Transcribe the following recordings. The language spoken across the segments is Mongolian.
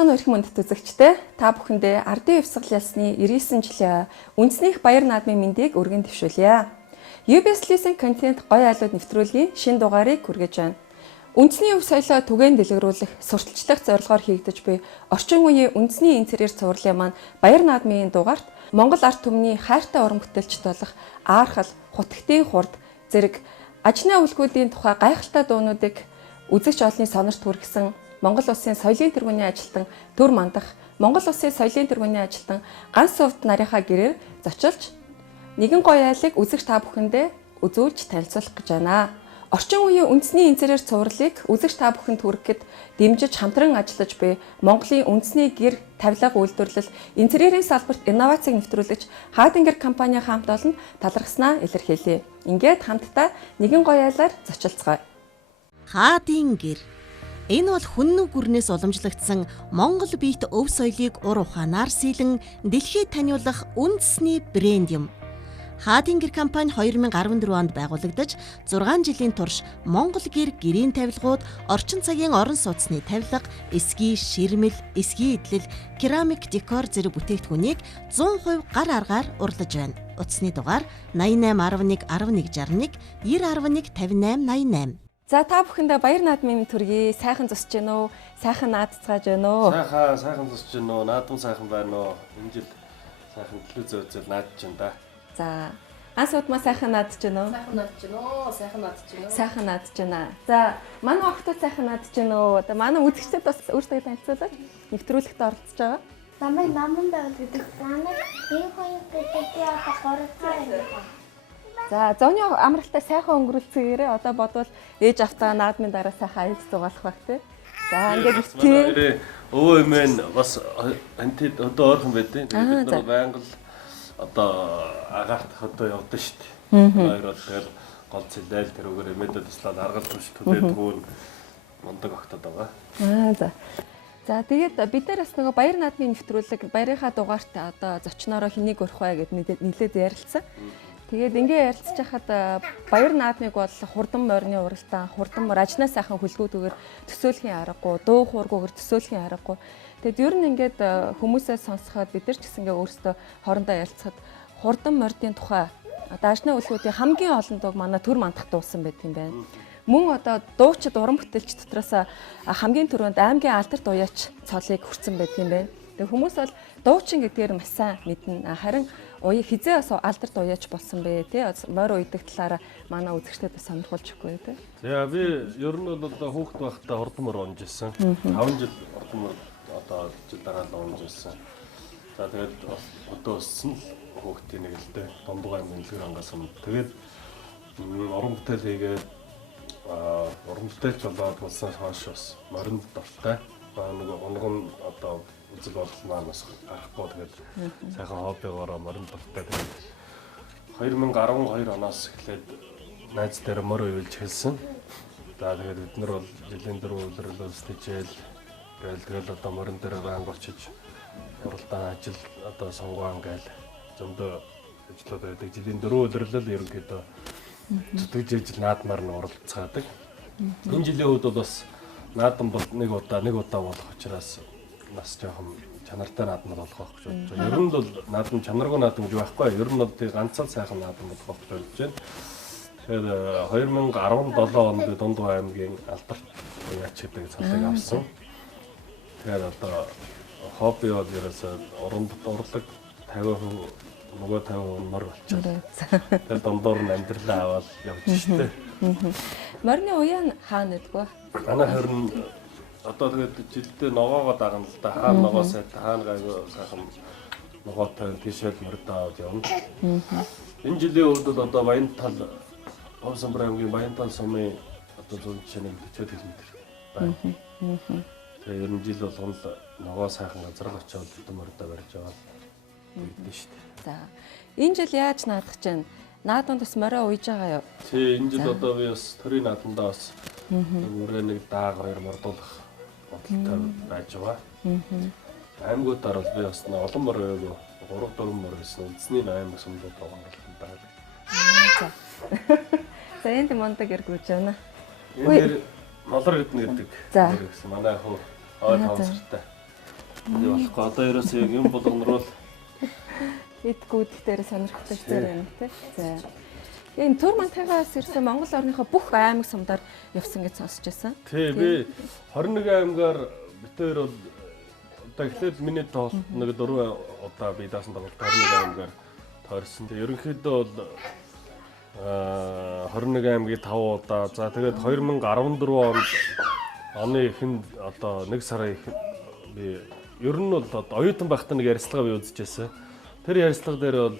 Онцгой өрх мөндөд үзэгчтэй та бүхэндээ ардын өвсгөл ялсны 99 жилийн үндэснийх баяр наадмын мэндийг өргөн дэвшүүлье. UBS Leasing Content гоё айлууд нэвтрүүлгийн шинэ дугаарыг хүргэж байна. Үндэсний өв соёлоо түгээн дэлгэрүүлэх, сурталчлах зорилгоор хийгдэж буй орчин үеийн үндэсний интерьер цувралын маань баяр наадмын дугаарт Монгол ард түмний хайртай уран бүтээлчд болох Аархал, Хутагтын хурд зэрэг ажны өвлгүүдийн тухай гайхалтай дуунуудыг үзэгч олонний сонорт хүргэсэн Монгол Улсын соёлын тэргүүний ажилтан Төр Мандах, Монгол Улсын соёлын тэргүүний ажилтан Ганс Увд нарийнхаа гэрээр зочилж нэгэн гоё айлыг үзэгч та бүхэндээ үзүүлж танилцуулах гэж байна. Орчин үеийн үндэсний интерьер цувралыг үзэгч та бүхэнд хүргэхэд дэмжиж хамтран ажиллаж буй Монголын үндэсний гэр тавилга үйлдвэрлэл интерьерийн салбарт инновацийг нэвтрүүлэгч Хаадингер компани хамт олон талархснаа илэрхийлье. Ингээд хамтдаа нэгэн гоё айлаар зочилцгоё. Хаадингер. Энэ бол хүннүг гүрнээс уламжлагдсан Монгол биет өв соёлыг ур ухаанаар сэлэн дэлхийд таниулах үндэсний брэнд юм. Хаадингер компани 2014 онд байгуулагдаж 6 жилийн турш Монгол гэрийн тавилгууд, орчин цагийн орон сууцны тавилга, эсгий, ширмэл, эсгий идэлэл, керамик декор зэрэг бүтээгдэхүүнийг 100% гар аргаар урлаж байна. Утасны дугаар 8811 1161 9011 5888. За та бүхэндээ баяр наадмын төргий сайхан зусж гэнэ үү? Сайхан наадцгааж гэнэ үү? Сайхан зусж гэнэ үү? Наадам сайхан байна уу? Энэ жил сайхан телевиз үзэл наадж байна да. За Ганс Увд маа сайхан наадж гэнэ үү? Сайхан наадж гэнэ үү? Сайхан наадж гэнэ үү? Сайхан наадж байна. За манай охтууд сайхан наадж гэнэ үү? Одоо манай үзэгчдэд бас өөрсдөө танилцуулаач. Нэвтрүүлэгт оролцож байгаа. Намайг наман байгаад гэдэг. Намайг энэ хоёр гэдэг одоо горцоо юм. За зооны амралтай сайхан өнгөрүүлцгээгээрээ одоо бодвол ээж автаа наадмын дараа сайхан айлд зугаалах байх тий. За ингээд тий. Өө эмэн бас антид одоо ойрхон байдیں۔ Бид нар байнга л одоо агаарт одоо явдсан шүү дээ. Хоёр бол тэгэл гол цэлэл тэрүүгээр эмээдээ туслаад аргалж биш төлөөдгөө мундаг огтод байгаа. За. За тэгээд бид нар бас нөгөө баяр наадмын нэвтрүүлэг баярынхаа дугаарт одоо зочноороо хэнийг өрөх вэ гэд нэлээд ярилцсан. Тэгээд ингээ ярилцж хахад баяр наадмыг бол хурдан морины уралдаан, хурдан мор ажнаас сайхан хүлгүүдгээр төсөөлхийн аргагүй, дуу хуургүйгээр төсөөлхийн аргагүй. Тэгэд ер нь ингээд хүмүүсээс сонсоход бид нар ч гэсэн ингээ өөрсдөө хоорондоо ярилцахад хурдан мордын тухай одоо ажны үлгүүдийн хамгийн олон дууг манай Төр Мандах дуусан байдаг юм байна. Мөн одоо дуучид уран бүтээлч дотроос хамгийн түрүүнд аймгийн алдарт уяач цолыг хүртсэн байдаг юм байна. Тэгээ хүмүүс бол дуучин гэдгээр маш сайн мэднэ. Харин хизээ бас алдарт уяач болсон бэ тий. Морь уйдаг талаараа манай үзэгчдэд сонирхолж өгөхгүй тий. За би ер нь бол одоо хүүхэд байхдаа хурдан мор унж ирсэн. 5 жил хурдан мор одоо жил дараа л унж ирсэн. За тэгээд одоо өссөн л хүүхдийн нэг л дээ дундгай мэлгэр ангаас юм. Тэгээд уран бүтээл хийгээд уран бүтээлч болоод болсон хойш бас морин дуртай. Нэг онгон одоо үзэл бодол маань бас гарахгүй тэгээд сайхан хоббигоороо морин дуртай тэгээд 2012 оноос эхлээд найз дээр морь уйлж хэлсэн. За тэгээд бид нар бол жилийн дөрөв улирлал стежэл тэгэл одоо морин дээр банк очиж уралдаан ажил одоо сонгоон гээл зөндөө ажлууд байдаг. Жилийн дөрөв улирлал ерөнхийдөө зүтгэж ижил наадмаар нь уралцаадаг. Энэ жилийн үед бол бас наадам бол нэг удаа болох учраас бас жоохон чанартай наадам болох байх гэж бодож байна. Ер нь бол наадам чанаргүй наадам гэж байхгүй. Ер нь бол тий ганцаар сайхан наадам болох гэж бодож байна. Тэгэхээр 2017 онд Дундгай аймгийн алдарт уяач гэдэг цалыг авсан. Тэгэхээр одоо хобби бол ерөөсөө урлаг 50% нөгөө 50% мор болчихлоо. Тэгэхээр дундуур нь амьдралаа аваад явж штэ. Морины уяа хаана гэдэг вэ? Манай харин одоо тэгээд жилдээ ногоогоо дагна л да. Хаана ногоо сайд, хаана гайгүй сайхан ногоотой тийшэл мордоо аваад явна. Энэ жилийн үед бол одоо Баянтал Ховсонбор аймгийн Баянтал сумын одоо 100 жишээний 40 км байна. Тэгээд ер нь жил болгоно л ногоо сайхан газар очиод мордоо барьж аваад гэдэг шүү дээ. За. Энэ жил яаж наадах чинь? Наадамд бас морой уйж байгаа юу? Тий, энэ жил одоо би бас төрийн наадамдаа бас мөрөө нэг дааг хоёр мордуулах бодолтой байж байгаа. Аймагуудаар бол би бас олон мор байгааг 3-4 мор гэсэн үндэсний 8 сумдууд оруулсан байна. За. За энд мондаг эргүүлж байна. Энэ нолор гэднэ гэдэг. За. Манай хөө ой тоонсортой. болохгүй. Одоо ерөөсөө яг юм болгоноор эдгүүд дээр сонирхолтой зүйл байна тий. За. Энэ төр мантайгаас ирсэн Монгол орныхоо бүх аймаг сумдаар явсан гэж сонсч байсан. Тий, би 21 аймгаар битээр бол одоо эхлээд миний тоол нэг 4 удаа би даасан тоглолт 21 аймгаар тойрсон. Тэгээ ерөнхийдөө бол 21 аймгийн 5 удаа. За тэгээд 2014 оны эхэнд одоо 1 сарын би ер нь бол оюутан байхдаа нэг ярилцлага би үзчихсэн. Тэр ярилцлага дээр бол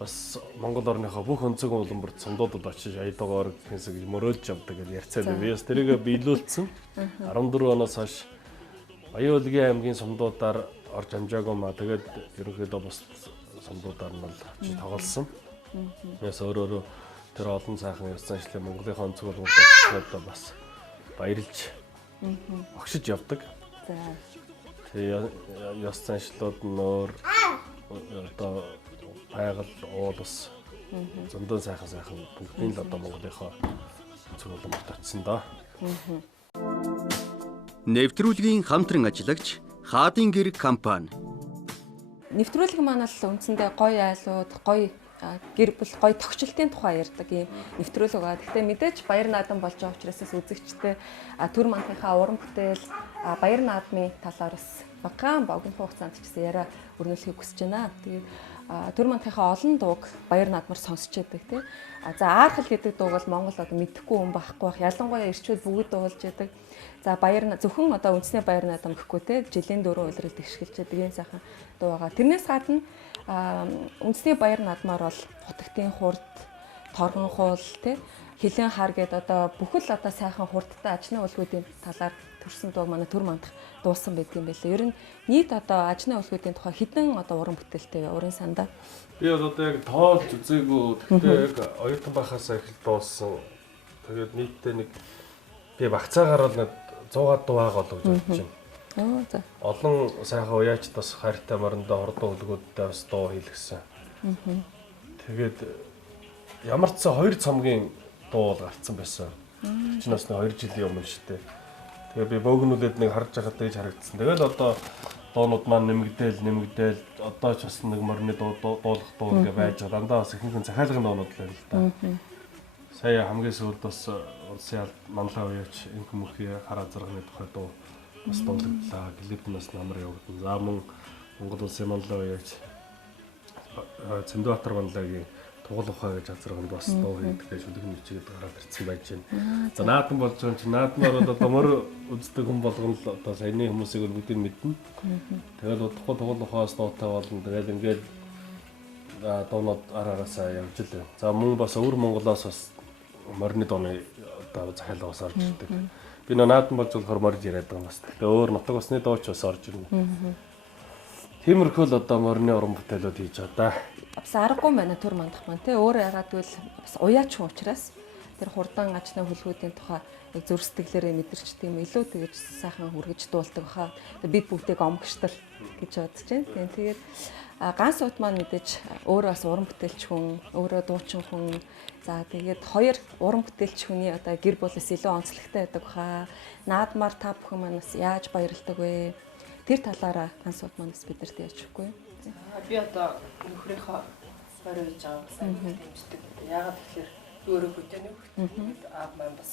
бас Монгол орныхоо бүх онцгой улбарт сумдуудад очиж аядуугаар хэсэг мөрөөлж явдаг гэж ярьцаад би бас тэрийг биелүүлсэн. 14 оноос хойш Аюулгийн аймгийн сумдуудаар орж амжаагүй маа. Тэгээд ерөнхийдөө бас сумдуудаар нь бол очиж тоглосон. Яс өөрөө тэр олон сайхан явсан ажлын Монголынхаа онцгой улбарт бас баярлж огшиж явдаг. За. Тэгээ яс заншлууд нөр одоо байгаль уулс зөндөө сайхан бүгдийн л одоо Монголынхаа онцгой улбарт очсон доо. Нэвтрүүлгийн хамтран ажиллагч Хаадын гэр компани. Нэвтрүүлэг маань л үндсэндээ гоё айлууд, гоё гэр бүл, гоё тогтчлтын тухай ярьдаг юм нэвтрүүлэг байгаа. Гэхдээ мэдээж баяр наадам болж байгаа учраас үзэгчтэй төр мантайхаа уран бүтээл, баяр наадмын талаар бас багаан богино хугацаанд ч гэсэн яриа өрнүүлэхийг хүсэж байна. Тэгээд төр мантайхаа олон дууг баяр наадмаар сонсч яадаг тий. За аархал гэдэг дууг бол Монгол одоо мэдэхгүй хүн байхгүй бах. Ялангуяа ирчүүд бүгд дуулж яадаг. За баяр зөвхөн одоо үндэсний баяр наадам гэхгүй те жилийн дөрөв улиралд ихшгэлж байгаа ийм сайхан дуу байгаа. Тэрнээс гадна үндэсний баяр наадмаар бол хутагтын хурд, торгон хуул те хилэн хар гэдэг одоо бүхэл одоо сайхан хурдтай ажны үлгүүдийн талаар төрсэн дуу манай төр мандах дуусан байдаг юм байлээ. Ер нь нийт одоо ажны үлгүүдийн тухай хэдэн одоо уран бүтээлтэй уран сандаа. Би бол одоо яг тоолж үзээгүй. Гэхдээ яг оюутан байхаас эхэл дуусан. Тэгээд нийтдээ нэг би багцаагаар бол 100 дуу байгаа болов гэж бодож байна. За. Олон сайхан уяач бас хайртай морондоо хурдан үлгүүдтэй бас дуу хийлгсэн. Тэгээд ямар ч 2 цомгийн дуу бол гарцсан байсан. Чинь бас 2 жилийн өмнө шүү дээ. Тэгээ би бөөгнүүлээд нэг харж байхад тэгж харагдсан. Тэгэл одоо доонууд маань нэмэгдээл одоо ч бас нэг морины дуулах дуу ингээ байж байгаа. Дандаа бас ихэнх захиалгын доонууд л л да. Сая хамгийн сүүлд бас улсын манлай уяач энх мөнхийн хараа зарганы тухай дуу бас дуулагдлаа. Клип нь бас намар явагдсан. За мөн Монгол улсын манлай уяач Цэндбаатар манлайгийн тугал ухаа гэж азарганд бас дуу хийдэг шүлэг мөчгээд гараад ирсэн байж байна. За наадан болж байгаа чинь наадмаар бол одоо мөр үздэг хүн болгон л одоо саяны хүмүүсийг бол бүгдийг мэднэ. Тэгэл удахгүй тугал ухаас дуутай болно. Тэгэл ингээд дуунууд араагаасаа явж л байна. За мөн бас өвөр Монголоос бас морины дууны одоо захиалгаас орж ирдэг. Би наадан болж болохоор морид яриад байгаа юм бас. Тэгээ өөр нутаг усны дууч бас орж ирнэ. Тиймэрхүү л одоо морины уран бүтээлүүд хийж байгаа да. Бас аргагүй байна төр мандах маань тий өөр яагаад гэвэл бас уяач хүн учраас тэр хурдан ажны хөлгүүдийн тухай яг зүрх сэтгэлээрээ мэдэрчдэг юм илүү тэгэж сайхан хүргэж дуулдаг баха. Бид бүгдийг омгштал гэж бодож байна. Тэгээд ганц ут маань мэдээж өөрөө бас уран бүтээлч хүн, өөрөө дуучин хүн. За тэгээд хоёр уран бүтээлч хүний одоо гэр бүлээс илүү онцлогтой байдаг баха. Наадмаар та бүхэн маань бас яаж баярлдаг вэ? Тэр талаараа ганц ут маань бас бидэрт яаж өгөхгүй юу? Би одоо нөхрийнхөө орой хийж байгаа сайн дэмждэг. Яагаад тэгэхээр өөрөө хөдөөний хөлт аав маань бас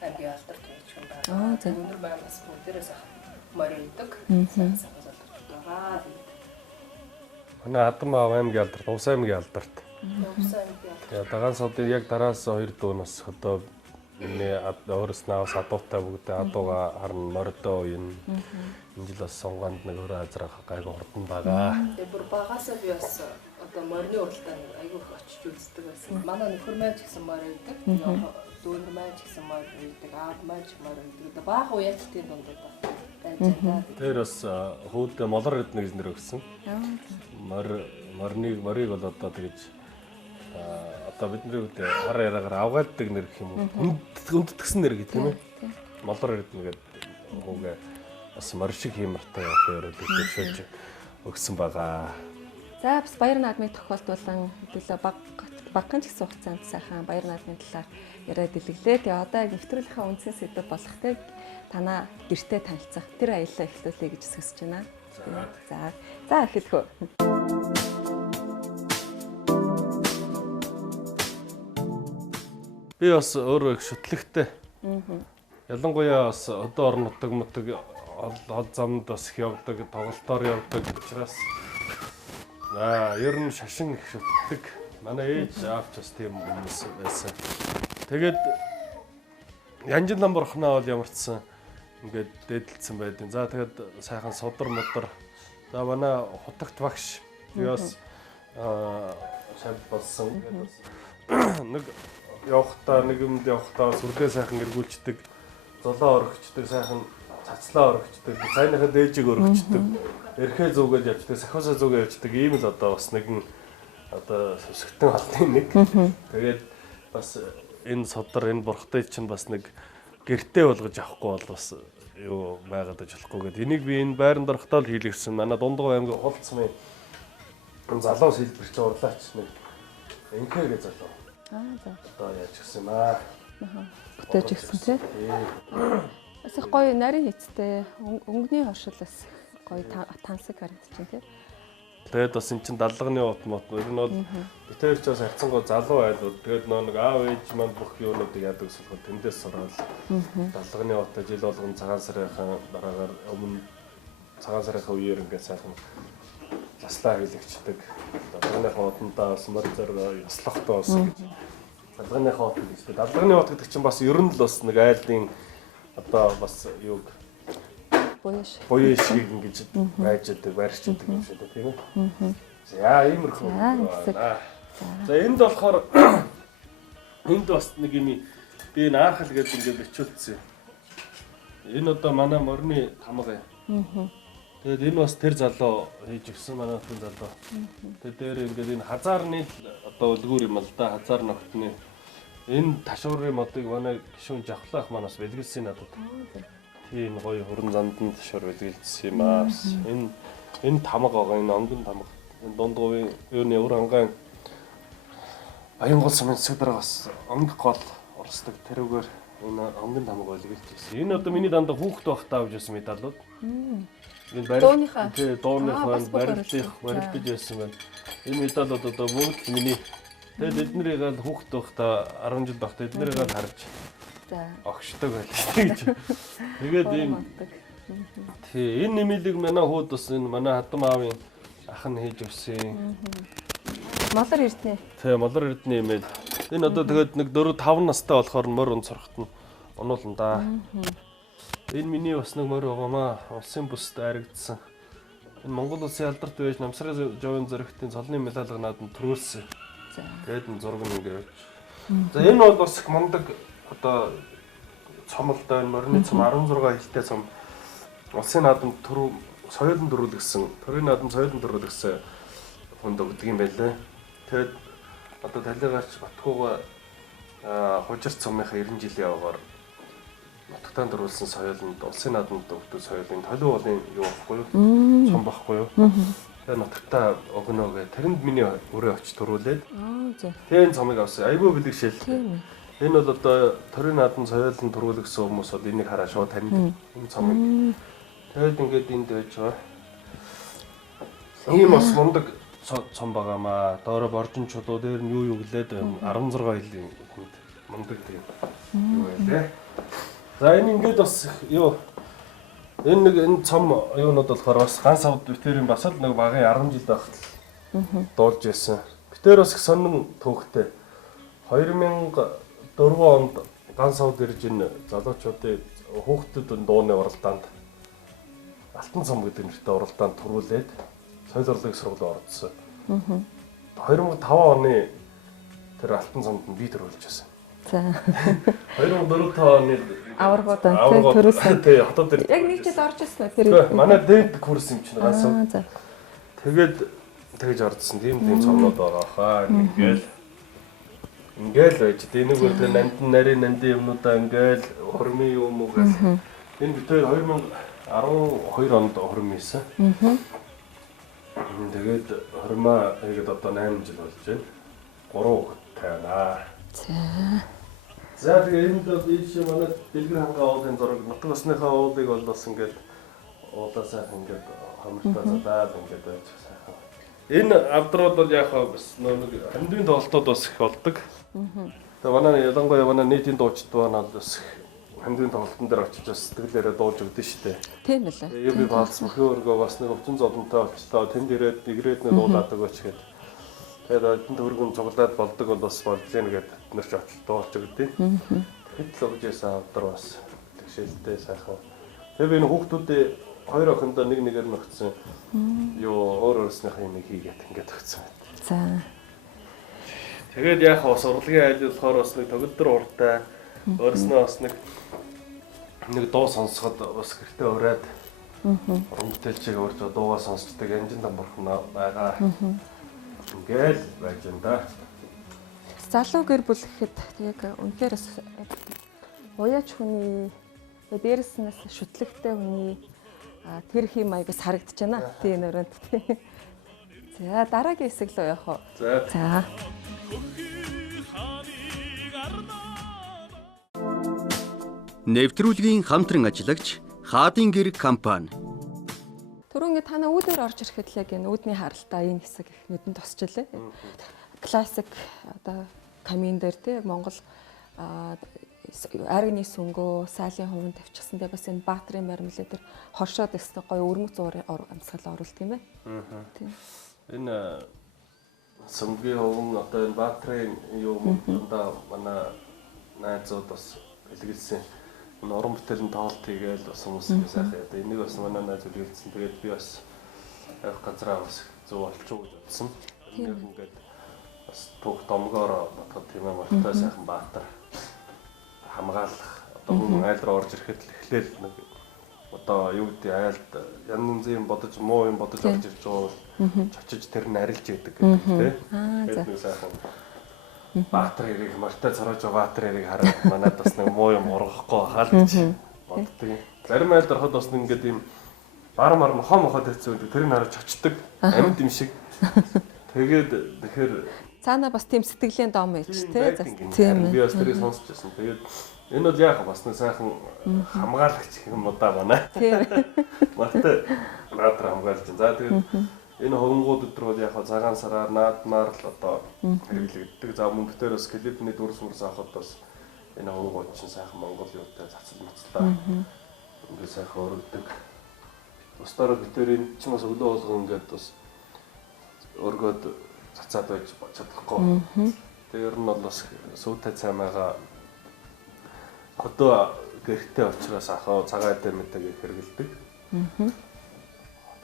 амгийн алдарт байж хүн байна. Өнөр маань бас бүгдээрээ сайхан мориндаг. Сайхан залгууч байгаа. Манай Адам аав аймгийн алдарт, Увс аймгийн алдарт. Увс аймгийн алдарт. Я дагаан содын яг дараас 2 дуунаас одоо миний өөрснөөс адуутай бүгдээ адууга харна мордоо юм. Энэ жил бас сонгонд нэг өөр азрах гайгүй хурдан байгаа. Тэгээ бүр багасаа би бас одоо морины уралдаанд айгүй их очиж үздэг байсан. Манай нөхөр маань ч гэсэн морь үйдэг. Дүүнэр маань ч гэсэн морь үйдэг. Аав маань ч морь үйдэг. Одоо баахан уяалтын дундад байж байгаа. Тэр бас хөөдөө молор гэднэ гэж нэр өгсөн. Морийг бол одоо тэгэж одоо бидний үед хараа яраагаар авгаалдаг нэр гэх юм уу? Үнддгсэн нэр гэдэг юм ээ. Молор гэднэ гэдэг хүүгээ бас морь шиг хиймэртэй явахаар төлөвшөж өгсөн байгаа. За бас баяр наадмыг тохиолдуулан хэдүүлээ багахан ч гэсэн хугацаанд сайхан баяр наадмын талаар яриад дэлгэлээ. Тэгээ одоо яг нэвтрүүлгийнхаа үндсэн сэдэв болох те танаа гэртээ танилцах тэр аяллаа эхлүүлэе гэж хүсэж байна. За эхэлхөө. Би бас өөрөө их шүтлэгтэй. Ялангуяа бас өдөө орон нутаг ол замд бас их явдаг, тоглолтоор явдаг учраас ер нь шашин их шүтлэг. Манай ээж аавч бас тийм хүмүүс байсан. Тэгээд Янжин Ламбархнаа бол ямарчсан ингээд дээдэлсэн байдیں۔ За тэгээд сайхан содор модор. За манай хутагт багш би бас шав болсон. Нэг явахтаа нэг юмд явахтаа сүрдээ сайхан эргүүлчдэг, золоо орхичдаг, сайхан цацлаа орхичдаг, цайныхаа дээжийг орхичдаг, эрхээ зүгээд явждаг, сахиусаа зүгээд явждаг. Ийм л одоо бас нэгэн одоо сүсгтэн холны нэг. Тэгээд бас энэ содор энэ бурхтай чинь бас нэг гэртээ болгож авахгүй бол бас юу байгаад аж болохгүй гэдэг. Энийг би энэ байранд орохдоо л хийлгэсэн. Манай Дундгой аймгийн Хулцмын залуу сэлбэрч урлаач нэг энхээ гэж залуу. За. Одоо яаж гисэн юм аа. Бүтээж гисэн тий. Бас их гоё нарийн хийцтэй. Өнгөний хоршилс гоё тансаг харагдчихэв тий. Тэгээд бас эн чин даллагны ут мот ер нь бол битэрч бас хайцсангуу залуу байлууд тэгээд нэг аав ээж маань бүх юунуудыг яадаг болохоор тэндээс сураад даллагны утаа жил болгон цагаан сарынхаа дараагаар өмнө цагаан сарынхаа үеэр ингээд сайхан заслаа хийлэгчдэг. Даллагныхаа утандаа бас мөр зэрэг яслахтай бас гэж. Даллагныхаа ут гэдэг. Даллагны ут гэдэг чинь бас ер нь л бас нэг айлын одоо бас юуг боёо шиг ингэж байж байгаа барьж байгаа юм шиг тийм ээ. За иймэрхүү. За энд болохоор энд бас нэг юм би наахал гэдэг ингээд бичүүлсэн. Энэ одоо манай морины хамаг. Тэгээд энэ бас тэр залуу хийж өгсөн манай хүн залуу. Тэгээд дээр ингээд энэ хазаарны одоо үлгүүр юм л да хазаар ногтны энэ ташуурын модыг манай гишүүн жавхлаах манаас бэлгэлсэн надад. Тийм гоё хуран занданд ташуур бэлгэлсэн юм аа. Энэ тамга байгаа энэ онгон тамга. Энэ Дундгойн юуны өр ангаан Баянгол сумын цэцэг дараа бас онг гол орсдог тэрүүгээр энэ онгон тамга бэлгэлсэн. Энэ одоо миний дандаа хүүхэд байхдаа авч ирсэн медалууд. Энэ дууныхаа барилдах барилдаж байсан байна. Энэ медалууд одоо бүгд миний. Тэгээд эднэрийг л хүүхэд байхдаа 10 жил байхдаа эднэрийг л харж огшдог байлаа гэж. Тэгээд энэ нэмэлийг манай хүүд бас энэ манай хадам аавын ах нь хийж өгсөн. Молор эрдэнэ. Тий, молор эрдэнэ имэйл. Энэ одоо тэгээд нэг 4-5 настай болохоор морь унцрахт нь онуулна да. Энэ миний бас нэг морь байгаамаа. Улсын бүсд аригдсан. Энэ Монгол улсын алдарт байж намсрын жовын зөрөгтийн цолны медаль надад төрүүлсэн. Тэгээд энэ зураг нь ингээд. За энэ бол бас их мундаг одоо цомлтой морины цом 16 хилтэй цом улсын наадамд соёлын төрүүлсэн, төрийн наадамд соёлын төрүүлсэн хүнд өгдөг юм байлээ. Тэгээд одоо талигач Батгууга хужир цомынхаа 90 жилийн явгаар нутагтаа төрүүлсэн соёлонд улсын наадамд өгдөг соёлын толио болын юу байхгүй юу? Цом байхгүй юу? Тэгээд нутагтаа өгнө гэ. Тэрэнд миний өрөө очиж төрүүлээд. Тэгээд цомыг авсан. Айгүй бэлгшээл. Энэ бол одоо төрийн наадам соёлын төрүүлсэн хүмүүс бол энийг хараа шууд танидаг. Энэ цомыг. Тэгээд ингээд энд байж байгаа. Ийм бас мундаг цом байгаамаа. Доороо боржин чулуу дээр нь юу гэлээд 16 жилийн хүнд мундаг тийм. Юу байлээ. За энэ ингээд бас юу энэ цом юунууд болохоор бас ганц савд битэрийн бас л нэг багын 10 жил байхад дуулж байсан. Битэр бас их сонин төвхтэй. 2004 онд ганц савд ирж энэ залуучуудын хүүхдэд дууны уралдаанд Алтан цом гэдэг нэртэй уралдаанд төрүүлээд соёл урлагийн сургуулиуд ордсон. 2005 оны тэр Алтан цомд би төрүүлж байсан. За. 2004 оны аваргуудаа төрүүлсэн. Тий, хотод дээр. Яг нэг жил орж ирсэн үү тэр? Манай дээд курс юм чинь ганц. За. Тэгээд тэгж ордсон. Тийм цомнууд байгаа хаа. Ингээл байж. Энийг өөр нарийн нандин юмнуудаа ингээл хормын юм уу гэх. Энэ битээ 2012 онд хормынсэн. Тэгээд хормоо хийгээд одоо 8 жил болж байна. 3 хүүхэдтэй байна. За тэгээ энд бол ийш манай дэлгэр хангаа уулын зураг нутаг усныхаа уулыг бол бас ингээд уулаа сайхан ингээд хамартаа задаад ингээд байж сайхан. Энэ авдрууд бол яг бас нэг хамдын тоглолтууд бас их болдог. Тэгээ манай ялангуяа манай нийтийн дуучид байна бас хамдын тоглолтын дээр очиж бас сэтгэлээрээ дууж өгдөн шүү дээ. Тийм байлаа. Би баалц мөхөө өргөө бас нэг өвчин зовлонтой болчлоо. Тэнд ирээд нэг дуулаад өгөөч гээд. Тэгээд энд өргөн цуглаад болдог бол бас болж гэнэ гээд бид нар ч очиж дуулж өгдөө. Тэгэхэд л өгжээсэн авдар бас тэгшээлтэй сайхан. Тэгээ би энэ хүүхдүүдээ хоёр охиндоо нэгээр нь өгсөн. Юу өөр өөрснийхээ юм хийгээд ингээд өгсөн. За. Тэгээд яг бас урлагийн айл болохоор бас нэг төгөлдөр уртай өөрснөө бас нэг дуу сонсоход бас гэртээ ураад урамтэлчийг урьж дуугаа сонсчдаг анжин тамбархан байгаа. Ингээл байж энэ да. Залуу гэр бүл гэхэд яг үнэхээр бас уяач хүний дээрээс нь шүтлэгтэй хүний тэр хэм маягаас харагдаж байна. Тийм нөрөнд. За дараагийн хэсэг рүү явах уу? За. Нэвтрүүлгийн хамтран ажиллагч Хаадын гэр компани. Түрүүнгээ та нар үүдээр орж ирэхэд л яг энэ үүдний харалтаа энэ хэсэг их нүдэнд тосчлээ. Классик одоо камин дээр тий яг Монгол арганы сүнгөө, сайлын хувин тавьчихсан дээр бас энэ баатрын баримлаа дээр хоршоод өстэй гоё өрмөц зуурын амьсгал оруулдаг юм байна. Тийм. Энэ сүнгийн хувин одоо энэ баатрын юу одоо манай найзууд бас хэлгэлсэн. Энэ уран бүтээлийн тоглолт хийгээл бас хүмүүс сайхан яа. Энийг бас манай найз үлгэлсэн. Тэгээд би бас явах газраа бас зөв олчих гэж бодсон. Ингээд бас түүх домгоор бодоход тийм ээ мортой сайхан баатар хамгаалах одоо хүн айл руу орж ирэхэд л эхлээл нэг одоо юу гэдэг айлд янз янзын бодож муу юм бодож орж ирж байгаа бол чочиж тэр нь арилж идэг гэдэг тийм. Тэгээд нэг сайхан баатар хэрэг мортой царууж байгаа баатар хэрэг хараад манайд бас нэг муу юм ургахгүй хаа л гэж боддог. Зарим айлд ороход бас нэг ингээд юм бар мохоод хэвчээ тэр нь хараад чочдөг амьд юм шиг. Тэгээд тэгэхээр цаана бас тийм сэтгэлийн дом байж тээ. Тийм. Би бас тэрийг сонсч байсан. Тэгээд энэ бол яг бас нэг сайхан хамгаалагч юм удаа байна. Тийм. Мартай баатар хамгаалж байна. За тэгээд энэ хөвөнгүүд өдр бол яг цагаан сараар наадмаар л одоо хэрэглэгддэг. За мөн битээрээс клипний дүрс мөрс авахд бас энэ хөвөнгүүд чинь сайхан Монгол юутай цацал мацлаа. Ингээд сайхан өргөдөг. Устаараа битэрийн чинь бас өглөө болгон ингээд бас өргөд цацаад байж чадахгүй. Тэр нь бол бас сүйтэй цаймаага одоо гэртээ учраас ахаа цагаан дэмэдэг хэрэгэлдэг.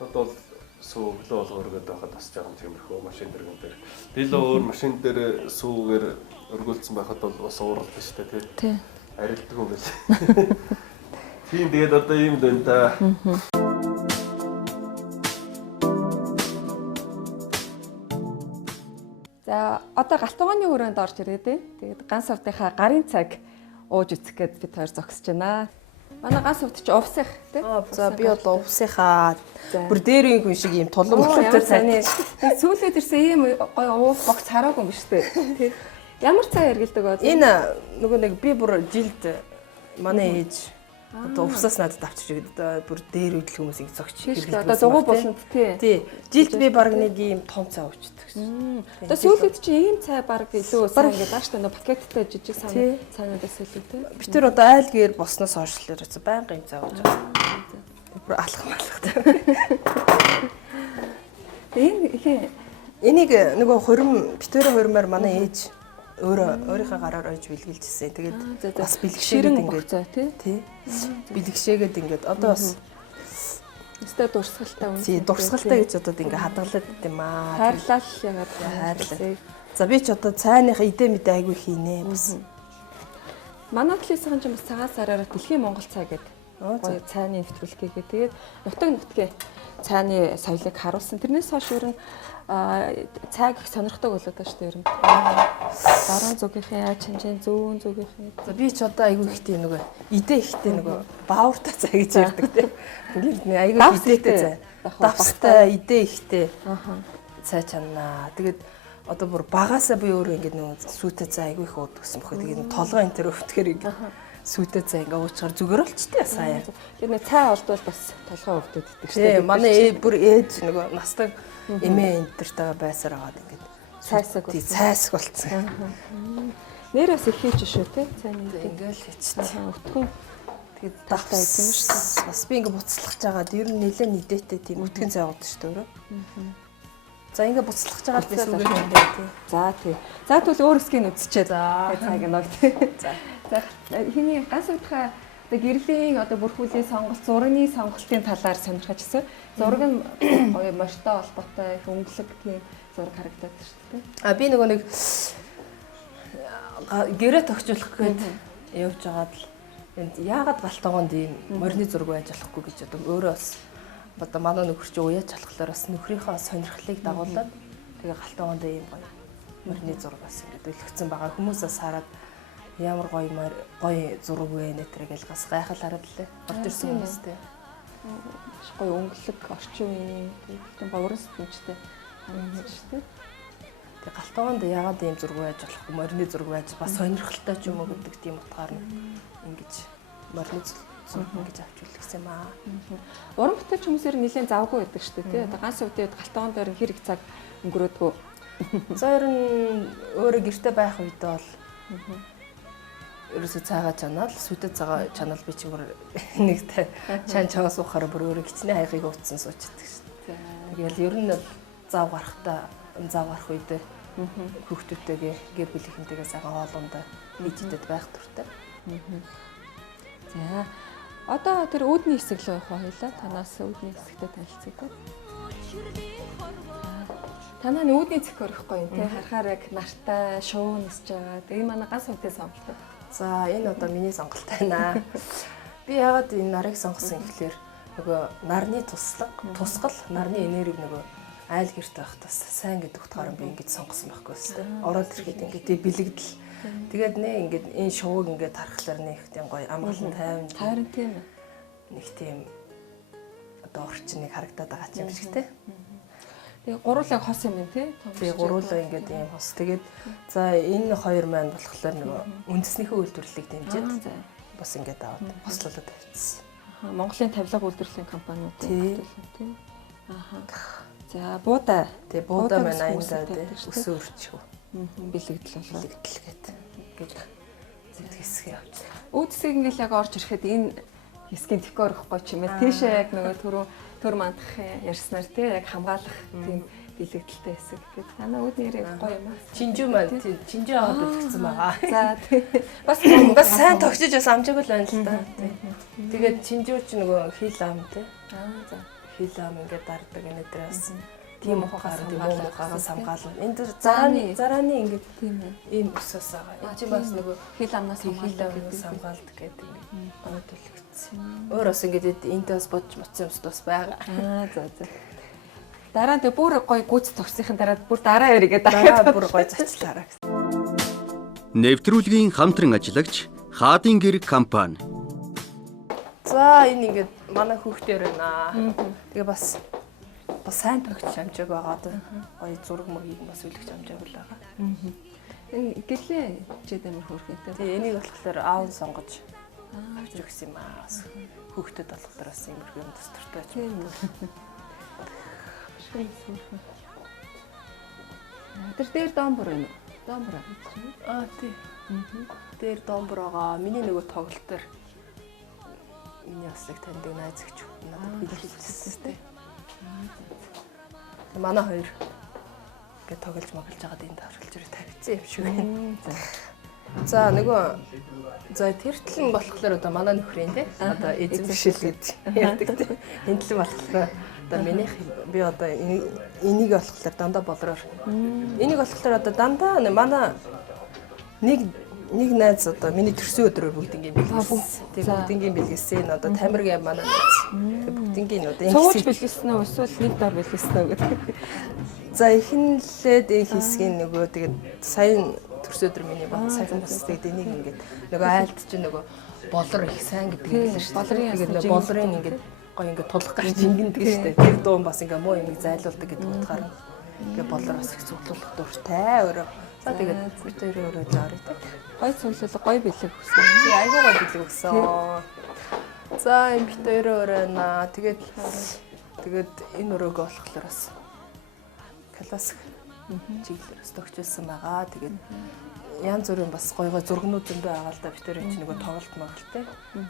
Одоо бол сүүглөө болгооргээд байхад бас жоохон тиймэрхүү машин дэргэн дээр. Дийлээ өөр машин дээр сүүгээр өргүүлсэн байхад бол бас ууралдаг шүү дээ тий. Арилдаг юм байл. Тийм тэгээд одоо ийм л байна да. За одоо галтгооны хүрээнд орж ирээд тий. Тэгээд ганц савдынхаа гарын цаг ууж үзэх гээд бид хоёр зогсож байна. Манай ганц савд чи увсах тий. За би бол увсахаа бүр дээрийн хүн шиг ийм тулам болтой цааны сүүлээд ирсэн ийм гоё уух богц хараагүй юм шүү дээ. Тий. Ямар цай хэргэлдэг бод? Энэ нөгөө нэг би бүр жилд манай ээж одоо увсаас надад авчиж өгдөө бүр дээр үдл хүмүүс ингэ зогч хэргэлдэг. Одоо дугуй болонд тий. Жилд би баг нэг ийм том цай уучдаг шин. Одоо сүүлээд чи ийм цай баг илүү сайн ингэ дааштай нөө пакеттай жижиг цайнуудаас илүү тий. Би тэр одоо айл гээр босноос хойш л ерөөсө байнгын цай ууж байгаа. Бүр алхмалхтай. Энийг нөгөө хурим битүүрэ хуримаар манай ээж өөрийнхөө гараар ойж бэлгэлжсэн. Тэгээд бас бэлгшээгээд ингээд тий. Бэлгшээгээд ингээд одоо бас өстой дурсгалтай үнэ. Тий, дурсгалтай гэж одоо ингээд хадгалаад идэм аа. Хайрлал ягаад хайрлаа. За би ч одоо цайныхаа идэ мэдээ айгүй хийнэ бас. Манай классын ч бас цагаан сараараа дэлхийн Монгол цай гэдэг гоё цайны нэвтрүүлэг хийгээ. Тэгээд нутаг нутгийн цайны соёлыг харуулсан. Тэрнээс хойш ер нь цайг их сонирхдаг болоод байна шүү дээ ер нь. Баруун зүгийнхээ чанжийн зүүн зүгийнхээ. За би ч одоо айгүй ихтэй нөгөө идэ ихтэй нөгөө баавартай цай гэж ярьдаг тийм. Ингээд нэг айгүй идэтэй цай. Давстай идэ ихтэй. Цай чанаа. Тэгээд одоо бүр багаасаа би өөрөө ингээд нөгөө сүйтэй цай айгүй их уудаг гэсэн бохоо. Тэгээд толгой энэ төр өвтгөр ингээд сүйтэй цай ингээ уучгаар зүгээр болчтой сая. Тэр нэг цай олдвол бас толгой өвдөд идэх Тий, манай бүр ээж нөгөө настаг эмээ энтертэй байсаар аваад ингээд цайсаг тий цайсаг болцсон. Нэр бас их хийж шүү те цайны. Ингээл хийчтэй. Өтгөн Тэгээд давтай юм шүү дээ. бас би ингээ буцлахж байгаад ер нь нэлээд нийтэтэй тийм өтгөн цай уудаг шүү дээ. За ингээ буцлахж байгаад би сүүгээр ингээ тий. За тий. За тэгвэл өөр хэсгийг үзчихээ. За. Цайг нэг тий. За. За хиний ганц удаа одоо гэрлийн одоо бүрхүүлийн сонголт, зургийн сонголтын талаар сонирхож ирсэн. Зураг нь гоё морьтой холбоотой, их өнгөлөг тийм зураг харагдаад шүү дээ. А би нөгөө нэг гэрээ тогтжуулах гээд явж байгаад л энд яагаад галтгоонд ийм морины зураг байж болохгүй гэж одоо өөрөө бас одоо манай нөхөр чи уяаж болохоор бас нөхрийнхөө сонирхлыг дагуулад тэгээ галтгоонд ийм морины зураг бас ингэ өлгцэн байгаа хүмүүсээс хараад ямар гоё зураг вэ нэтэр гэж бас гайхал хараад лээ. Орж ирсэн хүмүүстэй. Гоё өнгөлөг орчин үеийн тийм гоё уран сэтгэмжтэй харагдаж шүү дээ. Тэгээ галтгоонд яагаад ийм зураг байж болохгүй морины зураг байж бас сонирхолтой ч юм уу гэдэг тийм утгаар нь ингэж морины зураг гэж авч үлгсэн юм аа. Уран бүтээлч хүмүүсээр нэлээд завгүй байдаг шүү дээ тий. Одоо ганц үедээ галтгоон дээр хэрэг цаг өнгөрөөдгөө. За ер нь өөрөө гэрте байх үед бол ерөөсөө цаагаа чанаал, сүтэд цагаа чанаал би чимэр нэгтэй чан чаваа суухаараа бүр өөрөө гिचний хайгыг өвдсөн суучдаг шүү дээ. Тэгэл ер нь зав гарах үед хүүхдүүдтэйгээ гэр бүлийнхэнтэйгээ сайхан хоолундаа нийтэд байх дуртай. За одоо тэр үүдний хэсэг л явах хоёлаа. Танаас үүдний хэсэгтэй танилцъя. Танаа үүдний зэх өрөхгүй юм тий. Харахаар яг нартай шуу нисэж байгаа. Тэгээ манай ганц үнэтэй сонголт. За энэ одоо миний сонголт байна. Би яагаад энэ нарыг сонгосон гэхээр нөгөө нарны тусгал, нарны энерги нөгөө айл гэрт байхдаас сайн гэдэг утгаараа би ингэж сонгосон байхгүй өстэй. Ороод ирэхэд ингээд бэлэгдэл. Тэгээд нэ ингээд энэ шууг ингээд харахлаар нэг тийм гоё амгалан тайван. Харин тийм ээ. Нэг тийм одоо орчныг харагдаад байгаа ч юм шиг те. Тэгээ гуруулаг хос юм тий. Тэгээ гуруулаа ингээд ийм хос. Тэгээд за энэ хоёр маань болохоор нөгөө үндэснийхээ үйлдвэрлэлийг дэмжиж бас ингээд аваад хослуулаад тавьчихсан. Монголын тавилга үйлдвэрлэлийн компаниуд тий. Аха. За буудаа. Тэгээ буудаа маань аяндаа өсөө өрчихв. Бэлэгдэл болоо. Бэлэгдэл гээд хэсэг явж. Үүдсийг ингээл яг орж ирэхэд энэ хэсгийн тэхөө орохгүй ч юм ээ. Тийшээ яг нөгөө төр мандахын ярьснаар тий яг хамгаалах тийм бэлэгдэлтэй хэсэг. Тэгээд танаа үүдний нэрээ гоё юм аа. Чинжүү маань тий чинжүү аваад өгсөн байгаа. За тий. Бас сайн тогтож бас амжаагүй л байна л да. Тэгээд чинжүү ч нөгөө хил ам тий. За. Хил ам ингээд дарддаг энэ дээрээс тийм ухаагаас хамгаална. Энд зарааны ингээд тийм ээ. ийм өсөөс байгаа. Энд чинь бас нөгөө хил амнаас хил амнаас хамгаалдаг гэдэг оноод үлгцсэн. Өөр бас ингээд энд бас бодж муцсан юмс бас байгаа. За. Дараа нь бүр гоё гүйц тогсныхын дараа бүр дараа яригээ дараа бүр гоё зочлаараа гэсэн. Нэвтрүүлгийн хамтран ажиллагч Хаадын гэр компани. За энэ ингээд манай хүүхдээр байна. Тэгээ бас сайн тогтч амжааг байгаа даа. Гоё зураг мөргийг бас үлгэж амжааг л байгаа. Энэ гэлээ чид амар хөөрхөнтэй. Тэгээ энийг болохоор аав сонгож авч өгсөн юм аа. Хүүхдэд болохоор бас юм өргөн төс төртэй ч юм. Тэр дээр домбор байна. Домбор аа. Тий. Дээр домбор байгаа. Миний нөгөө тоглолт дээр миний аслаг таньдаг найз өгч надад бэлгэлжсэн тий. Манай хоёр ингээд тоглож моглож байгаад энд оролж ирээ тавьчихсан юм шиг байна. За нөгөө тэр тлэн болохоор одоо манай нөхрийн тий одоо эзэмшил гэж ярьдаг тий. Энэ тлэн болохоор одоо минийх би одоо энийг болохоор дандаа болроор. Энийг болохоор одоо дандаа манай нэг найз одоо миний төрсөн өдрөөр бүгднийг бэлгэлсэн. Тэгээ бүгднийг бэлгэлсэн. Одоо Тамиргийн манай найз. Тэгээ бүгднийг одоо цогж бэлгэлсэн үү эсвэл нэг дор бэлгэлсэн үү гэдэг. За ихэнлээд энэ хэсгийн нөгөө тэгээд сайн төрсөн өдөр миний баг сайхан бас тэгээд энийг ингээд нөгөө айлт чинь нөгөө болор их сайн гэдэг юм л шүү. Болрын тэгээд болрын ингээд гоё ингээд тулах гарч ингэдэг шүү дээ. Тэр дуун бас ингээд муу юм зайлуулдаг гэдэг утгаар ингээд болор бас их цуглуулах дуртай өөрөө За тэгээд бид хоёрын өрөө заарыг та. Гой цуглал гой бэлэг өгсөн. Тий айгуу гой бэлэг өгсөн. За энэ бид хоёрын өрөө наа. Тэгээд энэ өрөөг болохоор бас классик чиглэлээр бас төгчүүлсэн байгаа. Тэгээд янз бүрийн бас гой зургнууд зөндөө байгаа л да. Бид хоёрын чинь нөгөө тоглолт магалтай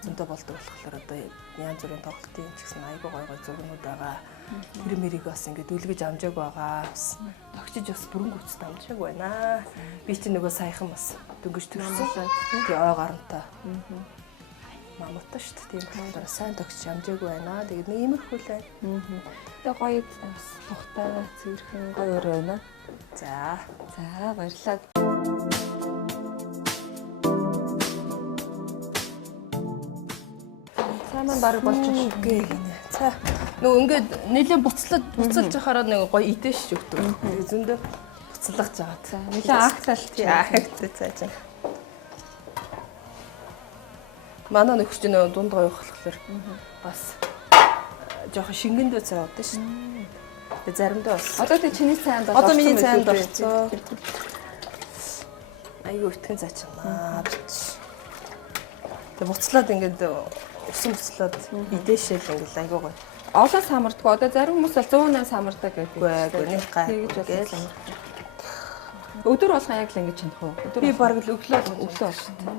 зөндөө болдог болохоор одоо янз бүрийн тоглолтын ч гэсэн айгуу гой зургнууд байгаа. Тэр мэрийг бас ингээд үлгэж амжааг байгаа. Бас тогтчих бас бүрэн гүцэд амжааг байна. Би чинь нөгөө саяхан бас дөнгөж төрсөн. Тий ой гарантай. Маматай шүү дээ. Тийм болохоор сайн тогтчих амжааг байна. Тэгээд нэг иймэрхүү л байна. Тэгээ гоё бас тухтай цэвэрхэн гоё өрөө байна. За баярлалаа. Цааман баг болж шүү. Үгүй гинэ. За нөгөө ингээд нэлээд буцалж яхаараа нэг гоё идэж өгдөг. Тэгээд зөндөө буцалгаж байгаа. За нэлээд агталт. Агталт цааш. Манай нөхөж нөө дунд гоё болохоор бас жоохон шингэндөө цай удаа шүү. Тэгээд заримдаа бас Одоо тэг чиний цайнд одоо миний цайнд орцоо. Айгуу итгэн цаачнаа. Тэгээд буцлаад ингээд усан буцлаад идээшэл ингээд айгуу гоё. Олон самардгүй. Одоо зарим хүмүүс бол 108 самардаг гэдэг. Үгүй нэг гай. Тэгж болсон. Өдөр болгон яг л ингэж чадах уу? Би бараг л өглөө өглөө шүү дээ.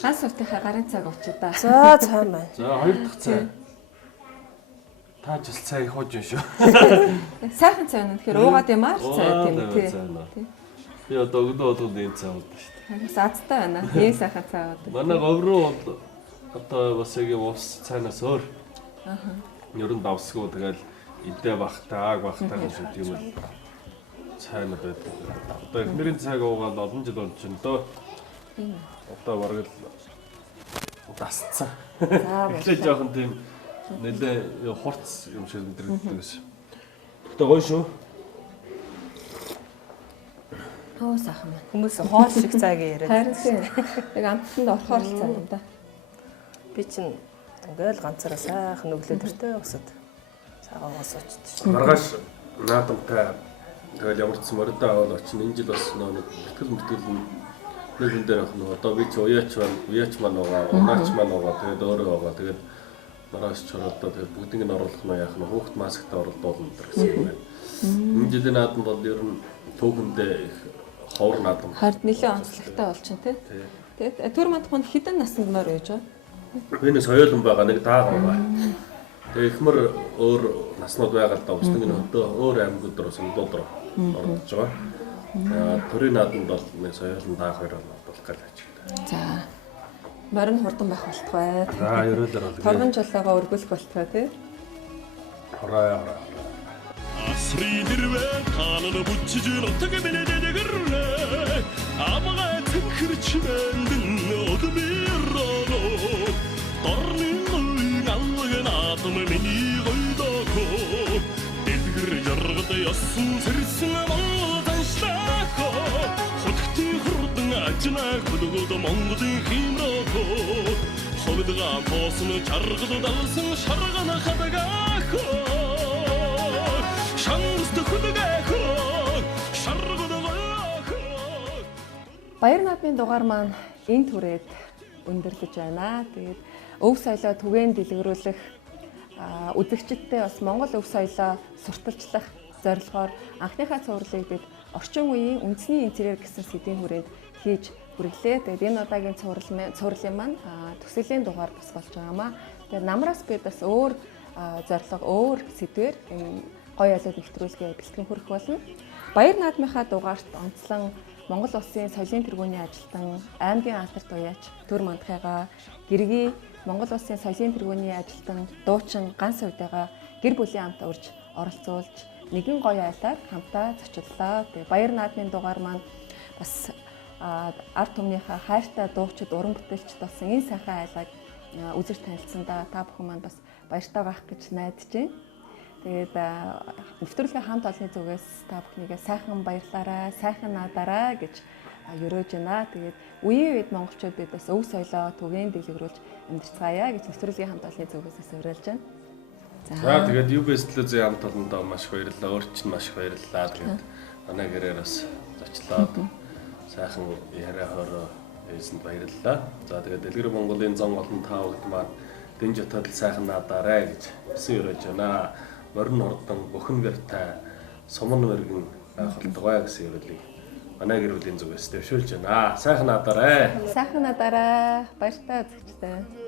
Ганц сувтынхаа гарын цаг очоо да. За цай маань. За хоёр дахь цай. Та жил цай хууж юм шүү. Сайхан цай байна. Тэгэхээр уугаад ямаар цай тийм үү? Тий. Би одоо өглөө болгонд энэ цай уудаг шүү дээ. Бас азтай байна. Ийм сайхан цай уудаг. Манай говруу бол одоо бас яг ус цайнаас өөр. Ер нь давсгүй тэгэл идэ бахтаа, аг бахтаа гэж тийм үү. Цайна байдаг. Одоо эхнэрийн цайг уугаад олон жил болж байна дөө. Одоо бараг л дасцсан. Эхлээд жоохон тийм нэлээ хурц юм шиг мэдрэгддэг гэсэн. Одоо гоё шүү. Оо сайхан байна. Хүмүүс хоол шиг цайг яриад. Харин тийм. Яг амттанд орохоор л цай юм да. Би чинь ингээл ганцаараа сайхан өглөө төртөө өсөд цагаагаас очиж шүү. Маргааш наадамтай тэгэл ямар ч моридоо аваад очин энэ жил бас нэг бүтгэл нэг хүн дээр ах нэг одоо би ч уяач маань байгаа, унаач маань байгаа, тэгээд өөрөө байгаа. Тэгээд маргааш ч одоо тэгээд бүгдийг нь оруулах нь яах нь хүүхд масктай оролдуулна гэсэн юм байна. Энэ жилийн наадам бол ер нь түүхэндээ их ховор наадам. Хард нэлээд онцлогтой болчихно тий. Тэгээд төр мандах нь хідэн наснд мөр байж байгаа. Бинээс хоёулан байгаа нэг даагаа байгаа. Тэгээ ихмэр өөр наснууд байгаа л да ус нэг нь өдөө өөр аймагуд руу сонгодод руу орж байгаа. Төрийн наадамд бол нэг хоёулан даах хоёр болох гэж байна. За. Морин хурдан байх болтугай. За ерөөлөр бол. Торгон жолоогоо өргүүлэх болтугай тий. Хороо. Асридэрвэ таанаа бүчжил отог бэлэдээгэрнэ амгаа тэнхэрчмэндэн одмирано торнин алгнаатам миний гойдоко эдгэр яргад яссан сэрсэн амааданшлако хотгти хурдан ажнаа хөлгөд монголын химроко холдгаа тоосон чаргад далсан шаргана хадагаако Баяр наадмын дугаар маань энэ түрээд өндөрлөж байна. Тэгээд өв соёлоо түгээн дэлгэрүүлэх үзэгчдтэй бас Монгол өв соёлоо сурталчлах зорилгоор анхныхаа цувралыг бид орчин үеийн үндэсний интерьер гэсэн сэдвийн хүрээнд хийж хүргэлээ. Тэгээд энэ удаагийн цувралын маань төсөлийн дугаар бас болж байгаамаа. Тэгээд намраас бид бас өөр зорилго, өөр сэдвээр энэ гоё ялууд нэвтрүүлгээ бэлтгэн хүрэх болно. Баяр наадмынхаа дугаарт онцлон Монгол улсын соёлын тэргүүний ажилтан, аймгийн алдарт уяач Төр Мандахайгаа, гэргий Монгол улсын соёлын тэргүүний ажилтан, дуучин Ганс Хувьдагаа гэр бүлийн хамт урьж оролцуулж нэгэн гоё айлаар хамтаа зочлоо. Тэгээ баяр наадмын дугаар маань бас ард түмнийхээ хайртай дуучид, уран бүтээлчд болсон энэ сайхан айлыг үзэж танилцсандаа та бүхэн маань бас баяртай байх гэж найдаж байна. Тэгээд нэвтрүүлгийн хамт олонны зүгээс та бүхнийгээ сайхан баярлаарай, сайхан наадаарай гэж өрөөж байна. Тэгээд үеийн үед монголчууд бид бас өв соёлоо түгээн дэлгэрүүлж амьдарцгаая гэж нэвтрүүлгийн хамт олонны зүгээс уриалж байна. За тэгээд UBS телевизийн хамт олондоо маш баярлалаа. Өөр чинь маш баярлалаа. Тэгээд манай гэрээр бас зочлоод сайхан яриа хороо хэлсэнд баярлалаа. За тэгээд Дэлгэр Монголын зон олон таавд маань дэнж отод сайхан наадаарай гэж өсөн өрөөж байна. Морин ордон бүхэн гэртэй суман мэргэн байх болтугай гэсэн өрөөлийг манай гэр бүлийн зүгээс дэвшүүлж байна. Сайхан наадаарай. Сайхан надараа. Баяртай үзэгчтэй.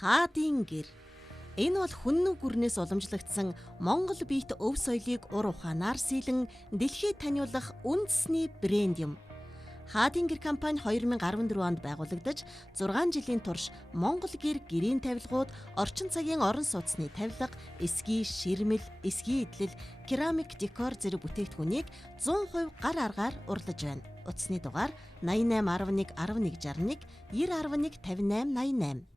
Хаадын гэр. Энэ бол хүннүг гүрнээс уламжлагдсан Монгол биет өв соёлыг ур ухаанаар сэлэн дэлхийд таниулах үндэсний брэнд юм. Хаадын гэр компани 2014 онд байгуулагдаж 6 жилийн турш Монгол гэр гэрийн тавилгууд, орчин цагийн орон сууцны тавилга, эсгий, ширмэл, эсгий идэлэл, керамик декор зэрэг бүтээгдэхүүнийг 100% гар аргаар урлаж байна. Утасны дугаар 8811 1161 9011 5888.